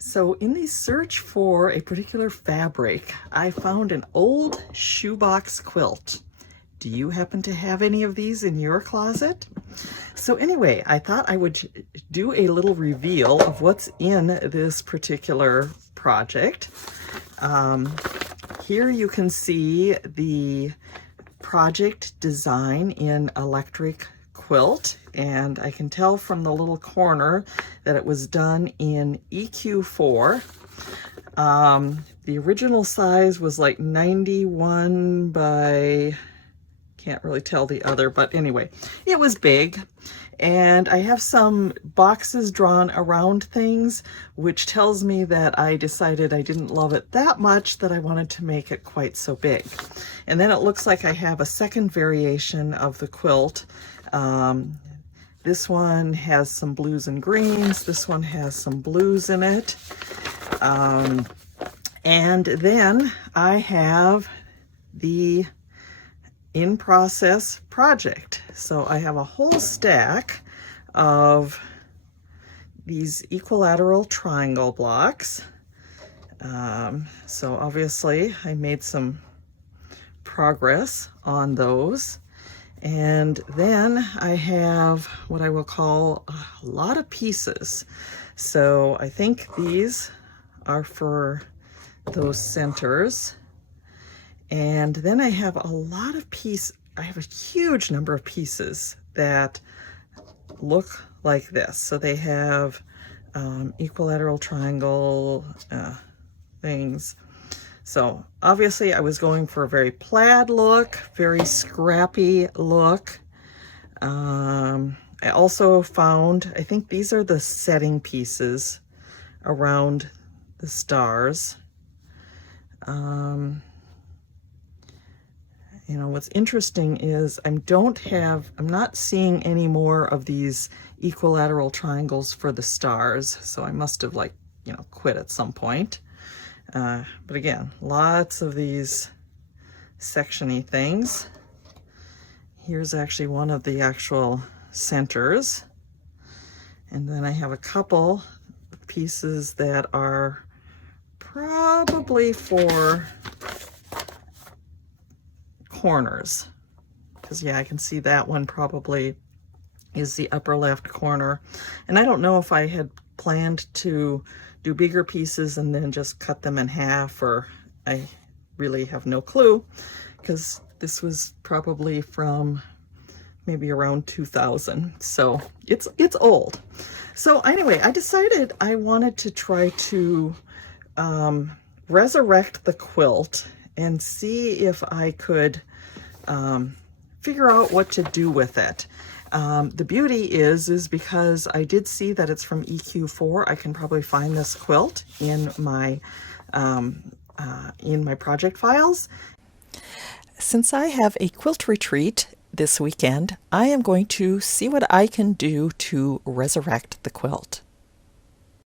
So in the search for a particular fabric, I found an old shoebox quilt. Do you happen to have any of these in your closet? So anyway, I thought I would do a little reveal of what's in this particular project. Here you can see the project design in Electric Quilt, and I can tell from the little corner that it was done in EQ4. The original size was like 91 by, can't really tell the other, but anyway, it was big. And I have some boxes drawn around things, which tells me that I decided I didn't love it that much that I wanted to make it quite so big. And then it looks like I have a second variation of the quilt. This one has some blues and greens. This one has some blues in it. And then I have the in-process project. So I have a whole stack of these equilateral triangle blocks. So obviously I made some progress on those. And then I have what I will call a lot of pieces. So I think these are for those centers. And then I have a lot of I have a huge number of pieces that look like this. So they have equilateral triangle things. So obviously I was going for a very plaid look, very scrappy look. I also found, I think these are the setting pieces around the stars. You know, what's interesting is I'm not seeing any more of these equilateral triangles for the stars. So I must have quit at some point. But again, lots of these section-y things. Here's actually one of the actual centers. And then I have a couple pieces that are probably for corners. Because yeah, I can see that one probably is the upper left corner. And I don't know if I had planned to do bigger pieces and then just cut them in half, or I really have no clue, because this was probably from maybe around 2000, so it's old. So anyway, I decided I wanted to try to resurrect the quilt and see if I could figure out what to do with it. The beauty is because I did see that it's from EQ4, I can probably find this quilt in my project files. Since I have a quilt retreat this weekend, I am going to see what I can do to resurrect the quilt.